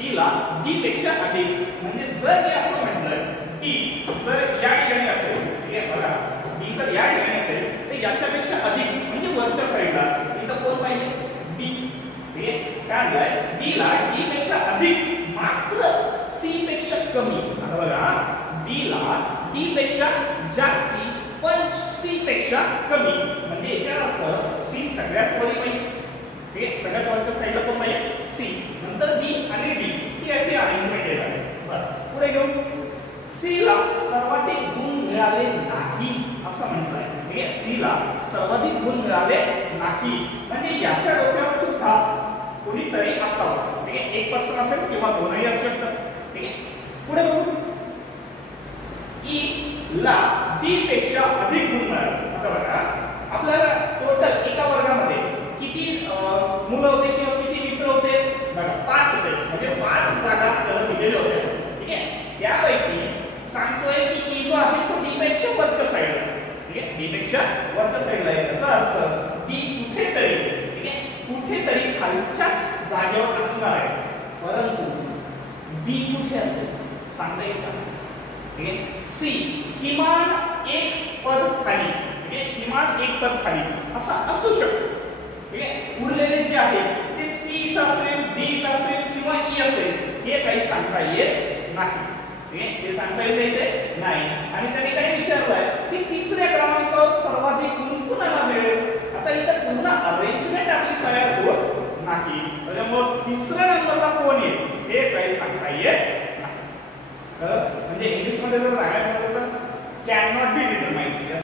B ला D पेक्षा अधिक. म्हणजे जर मी असं म्हटलं D जर या ठिकाणी असेल, ठीक आहे बघा, D जर या ठिकाणी असेल तर याच्यापेक्षा अधिक म्हणजे वरच्या साईडला इथं कोण पाहिजे? B. ठीक आहे, काय म्हणलाय? B ला D पेक्षा अधिक मात्र C पेक्षा कमी. आता बघा, B ला D पेक्षा जास्ती पण C पेक्षा कमी. म्हणजे याचा अर्थ C सगळ्यात वरी पाहिजे. ठीक आहे, सगळ्यात वरच्या साईडला कोण पाहिजे? C. नंतर B आणि D ही अशी अरेंजमेंट आहे. बरं, पुढे घेऊ. C ला सर्वाधिक गुण मिळाले नाही असं म्हटलंय. ठीक आहे, C ला सर्वाधिक गुण मिळाले नाही म्हणजे याच्या डोक्यात सुद्धा कोणीतरी असावं. ठीक आहे, एक पर्सन असेल किंवा दोनही असू शकतात. ठीक आहे, पुढे बघू. E ला D पेक्षा अधिक गुण मिळाले. आता बघा, आपल्याला टोटल एका वर्गामध्ये किती मुलं होते किंवा किती मित्र होते? बघा 5 होते. म्हणजे 5 जागा आपल्याला दिलेल्या होत्या. ठीक आहे, त्यापैकी सांगतोय की E जो आहे तो D पेक्षा वरच्या साईडला. ठीक आहे, D पेक्षा वरच्या साईडला आहे. याचा अर्थ D कुठेतरी, ठीक आहे, कुठेतरी खालच्याच जागेवर असणार आहे. परंतु B कुठे असेल सांगता येईल का? ठीक आहे, C किमान एक पद खाली. ठीक आहे, किमान एक पद खाली असं असू शकतो. ठीक आहे, उरलेले जे आहेत ते C इथं असेल, D इथं असेल किंवा E असेल, हे काही सांगता येत नाही. ठीक आहे, हे सांगता येत नाही. आणि त्यांनी काय विचारलंय की तिसऱ्या क्रमांकावर सर्वाधिक गुण